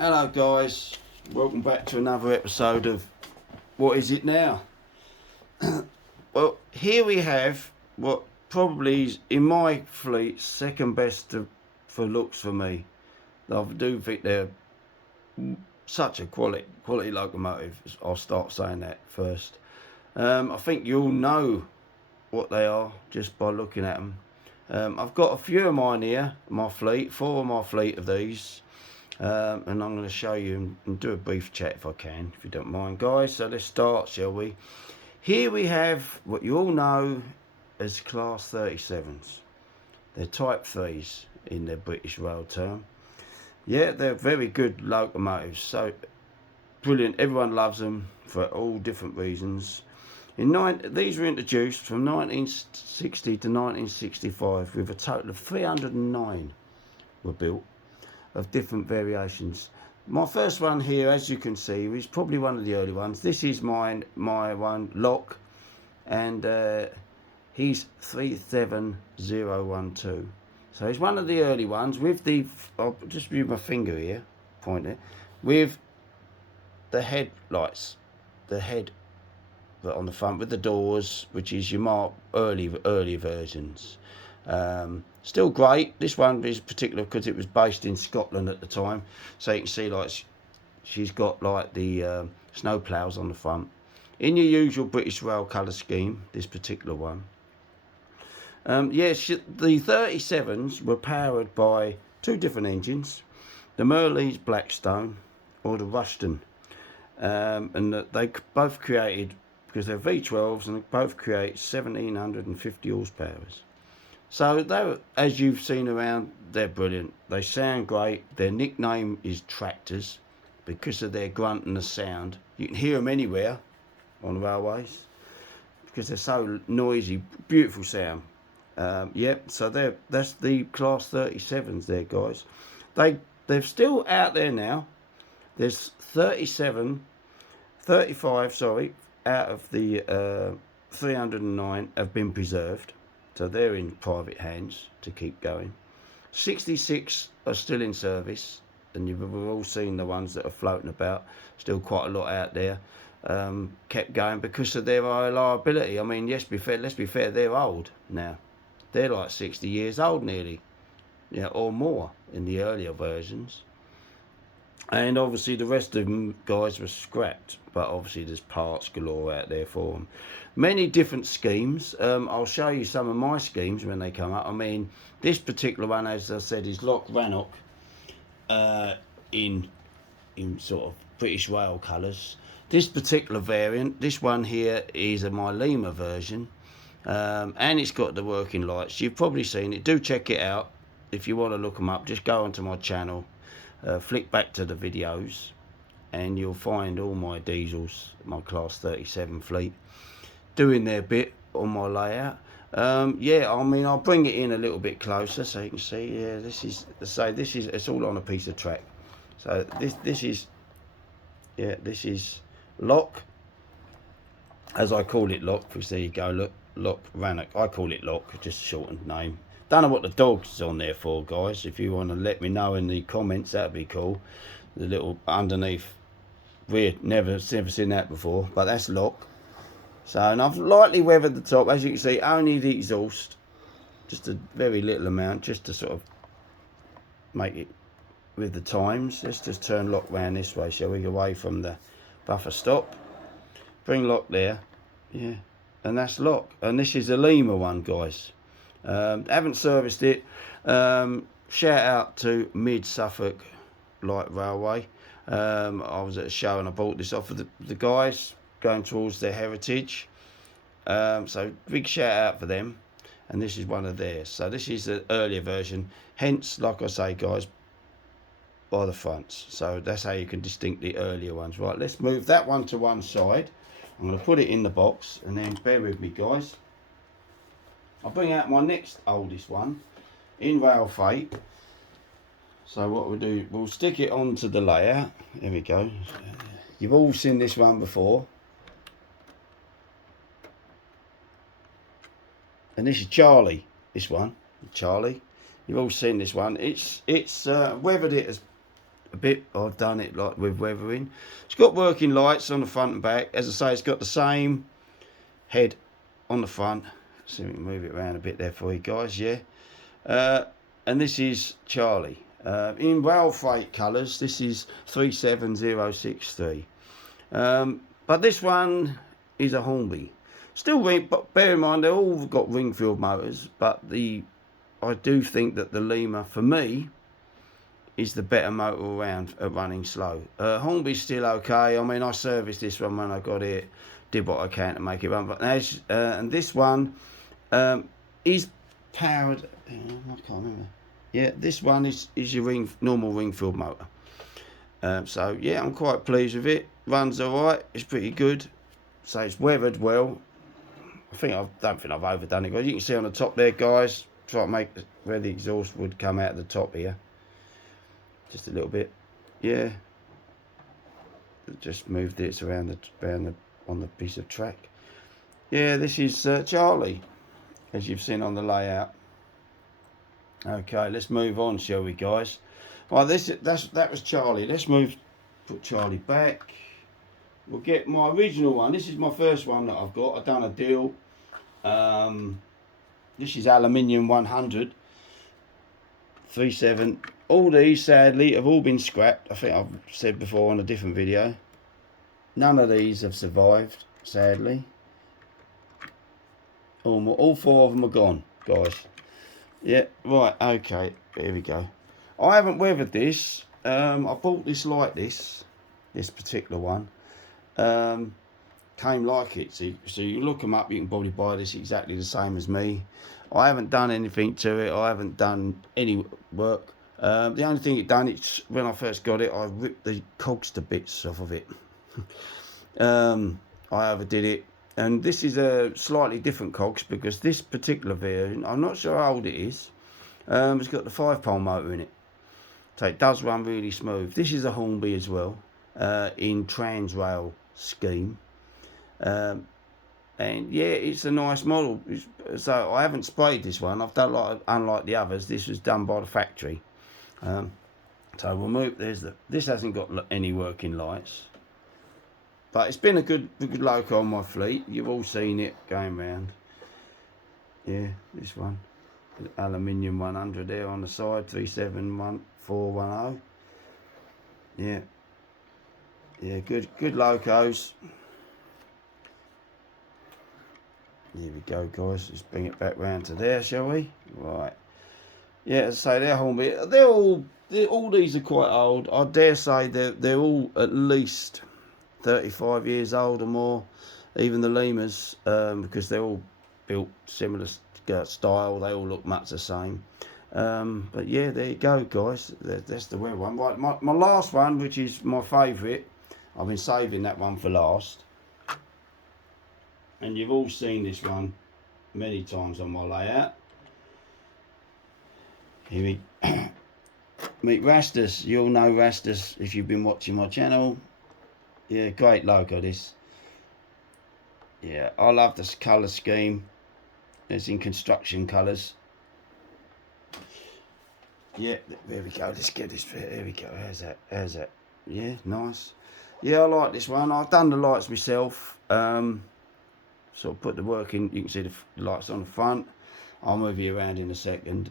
Hello guys, welcome back to another episode of What Is It Now? Well, here we have what probably is, in my fleet, second best for looks for me. I do think they're such a quality locomotive. I'll start saying that first. I think you'll know what they are just by looking at them. I've got a few of mine here, my fleet, 4 of my fleet of these. And I'm going to show you and do a brief chat if I can, if you don't mind, guys. So let's start, shall we? Here we have what you all know as Class 37s. They're Type 3s in their British Rail term. Yeah, they're very good locomotives. So brilliant. Everyone loves them for all different reasons. These were introduced from 1960 to 1965 with a total of 309 were built of different variations. My first one here, as you can see, is probably one of the early ones. This is my one, Locke, and he's 37012. So he's one of the early ones with the, I'll just use my finger here, point it, with the headlights, the head on the front with the doors, which is your more early versions. Still great. This one is particular because it was based in Scotland at the time, so you can see like she's got like the snow ploughs on the front in your usual British Rail colour scheme. This particular one, the 37s were powered by 2 different engines, the Merrill's Blackstone or the Rushton, and they both created, because they're V12s, and they both create 1750 horsepower. So they, as you've seen around, they're brilliant. They sound great. Their nickname is Tractors because of their grunt and the sound. You can hear them anywhere on the railways because they're so noisy. Beautiful sound. So that's the Class 37s there, guys. They're still out there now. There's 35 out of the 309 have been preserved. So they're in private hands to keep going. 66 are still in service, and we've all seen the ones that are floating about. Still quite a lot out there. Kept going because of their reliability. I mean, let's be fair, they're old now. They're like 60 years old nearly, or more in the earlier versions. And obviously the rest of them guys were scrapped, but obviously there's parts galore out there for them. Many different schemes. I'll show you some of my schemes when they come up. I mean, this particular one, as I said, is Locke Rannoch in sort of British Rail colours. This particular variant, this one here, is my Lima version, and it's got the working lights. You've probably seen it. Do check it out if you want to look them up. Just go onto my channel. Flick back to the videos and you'll find all my diesels, my Class 37 fleet, doing their bit on my layout. I mean, I'll bring it in a little bit closer so you can see. Yeah, this is it's all on a piece of track. So this is Locke, as I call it, Locke, because there you go, look, Locke Rannoch. I call it Locke, just a shortened name. Don't know what the dog's on there for, guys. If you want to let me know in the comments, that'd be cool. The little underneath, weird, never seen that before, but that's Locke. So, and I've lightly weathered the top, as you can see, only the exhaust, just a very little amount, just to sort of make it with the times. Let's just turn Locke round this way, shall we, away from the buffer stop. Bring Locke there, yeah, and that's Locke. And this is a Lima one, guys. Haven't serviced it. Shout out to Mid Suffolk Light Railway. I was at a show and I bought this off of the guys going towards their heritage. So big shout out for them. And this is one of theirs. So this is the earlier version. Hence, like I say, guys, by the fronts. So that's how you can distinct the earlier ones. Right, let's move that one to one side. I'm going to put it in the box and then bear with me, guys. I'll bring out my next oldest one in Rail Freight. So what we'll do, we'll stick it onto the layout. There we go. You've all seen this one before. And this is Charlie, this one, Charlie. You've all seen this one. It's weathered it a bit. I've done it like with weathering. It's got working lights on the front and back. As I say, it's got the same head on the front. See if we can move it around a bit there for you guys. Yeah. And this is Charlie. In rail freight colours, this is 37063. But this one is a Hornby. Still ring, but bear in mind they've all got Ringfield motors. But I do think that the Lima, for me, is the better motor around at running slow. Hornby's still okay. I mean, I serviced this one when I got it, did what I can to make it run. But and this one is powered. I can't remember. Yeah, this one is your normal Ringfield motor. So yeah, I'm quite pleased with it. Runs alright. It's pretty good. So it's weathered well. I don't think I've overdone it. You can see on the top there, guys. Try to make where the exhaust would come out of the top here. Just a little bit. Yeah. Just moved it around on the piece of track. Yeah, this is Charlie, as you've seen on the layout. Okay, let's move on, shall we, guys? Right, that was Charlie. Let's put Charlie back. We'll get my original one. This is my first one that I've got. I've done a deal. This is aluminium 100 37. All these, sadly, have all been scrapped. I think I've said before on a different video. None of these have survived, sadly. All 4 of them are gone, guys. Yeah, right, okay, here we go. I haven't weathered this. I bought this like this particular one. Came like it, so you look them up, you can probably buy this exactly the same as me. I haven't done anything to it. I haven't done any work. The only thing it done, when I first got it, I ripped the cogs to bits off of it. I overdid it. And this is a slightly different cogs, because this particular version, I'm not sure how old it is. It's got the 5-pole motor in it. So it does run really smooth. This is a Hornby as well, in Transrail scheme. And yeah, it's a nice model. So I haven't sprayed this one. I've done unlike the others. This was done by the factory. So we'll move. This hasn't got any working lights, but it's been a good loco on my fleet. You've all seen it going round. Yeah, this one, aluminium 100 there on the side, 371410. Yeah, good locos. Here we go, guys. Let's bring it back round to there, shall we? Right. Yeah, as I say, they're Hornby. All these are quite old. I dare say they're all at least 35 years old or more. Even the Limas, because they're all built similar style. They all look much the same. But yeah, there you go, guys. That's the wear one. Right, my last one, which is my favourite. I've been saving that one for last. And you've all seen this one many times on my layout. Here we meet Rastus. You all know Rastus if you've been watching my channel. Yeah, great logo this. Yeah, I love this colour scheme. It's in construction colours. Yeah, there we go. Let's get this. There we go. How's that? Yeah, nice. Yeah, I like this one. I've done the lights myself. Sort of put the work in. You can see the lights on the front. I'll move you around in a second.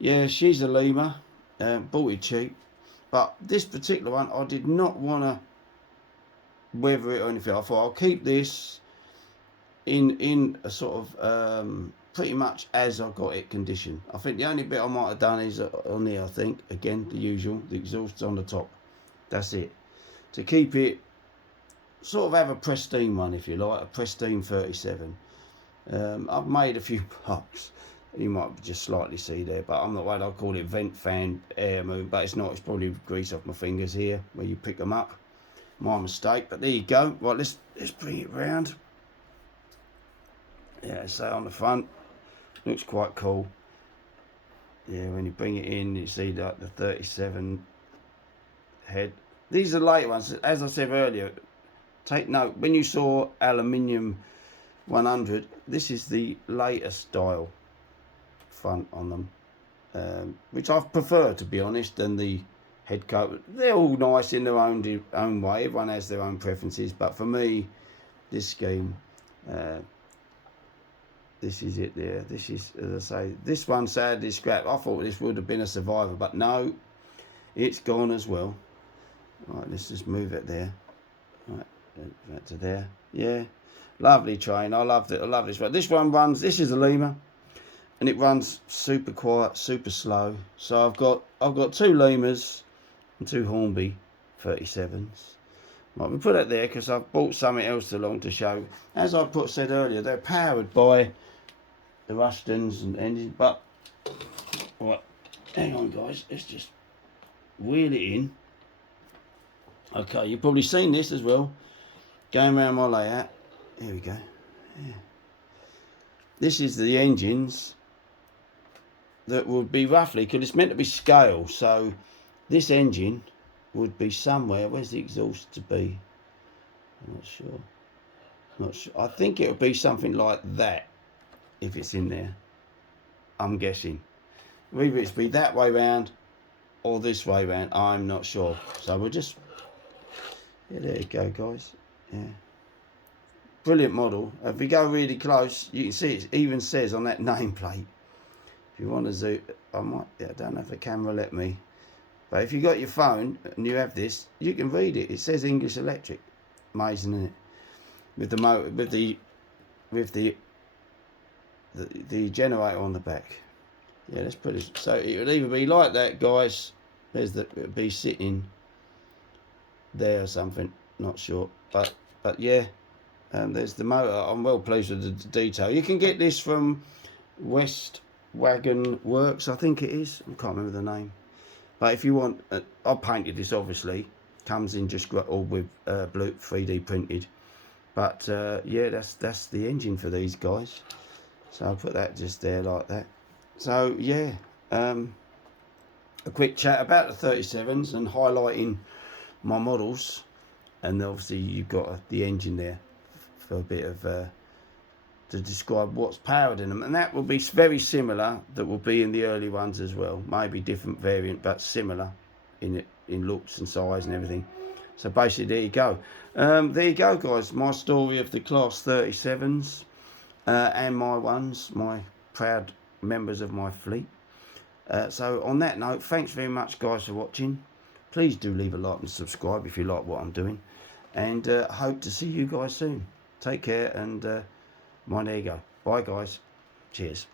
Yeah, she's a Lima. Bought it cheap. But this particular one, I did not want to weather it or anything. I thought I'll keep this in a sort of pretty much as I got it condition. I think the only bit I might have done is on here, I think. Again, the usual. The exhaust's on the top. That's it. To keep it, sort of have a pristine one, if you like. A pristine 37. I've made a few marks. You might just slightly see there, but I'm not worried. I'll call it vent fan air move, but it's not. It's probably grease off my fingers here where you pick them up. My mistake, but there you go. Right, let's bring it round. Yeah, so on the front, looks quite cool. Yeah, when you bring it in, you see that the 37 head. These are late ones. As I said earlier, take note, when you saw aluminium 100, this is the later style front on them, which I prefer, to be honest, than the head coat. They're all nice in their own way. Everyone has their own preferences, but for me, this scheme, this is it there. This is, as I say, this one sadly scrapped. I thought this would have been a survivor, but no, it's gone as well. Right, let's just move it there. Right, that to there. Yeah, lovely train. I loved it. I love this one. This one runs. This is a Lima, and it runs super quiet, super slow. So I've got 2 Limas and 2 Hornby 37s. Right, we put it there because I've bought something else along to show. As I said earlier, they're powered by the Rushtons and engines. But right, hang on, guys. Let's just wheel it in. Okay, you've probably seen this as well. Going around my layout. Here we go. Yeah. This is the engines that would be roughly, because it's meant to be scale. So this engine would be somewhere. Where's the exhaust to be? I'm not sure. Not sure. I think it would be something like that if it's in there. I'm guessing. Either it's be that way round or this way round. I'm not sure. So we'll just. Yeah, there you go, guys. Yeah. Brilliant model. If we go really close, you can see it even says on that nameplate. If you want to zoom, I might. Yeah, I don't know if the camera let me. But if you got your phone and you have this, you can read it. It says English Electric. Amazing, isn't it? With the motor, with the generator on the back. Yeah, let's put it. So it would either be like that, guys. There's the. It would be sitting there or something. Not sure. But yeah. There's the motor. I'm well pleased with the detail. You can get this from West Wagon Works, I think it is. I can't remember the name. But if you want, I painted this obviously. Comes in just all with blue 3D printed. But yeah, that's the engine for these guys. So I'll put that just there like that. So yeah, a quick chat about the 37s and highlighting my models. And obviously you've got the engine there for a bit of to describe what's powered in them, and that will be very similar. That will be in the early ones as well. Maybe different variant, but similar in looks and size and everything. So basically, there you go. There you go, guys. My story of the Class 37s and my ones, my proud members of my fleet. So on that note, thanks very much, guys, for watching. Please do leave a like and subscribe if you like what I'm doing, and hope to see you guys soon. Take care, and there you go. Bye, guys. Cheers.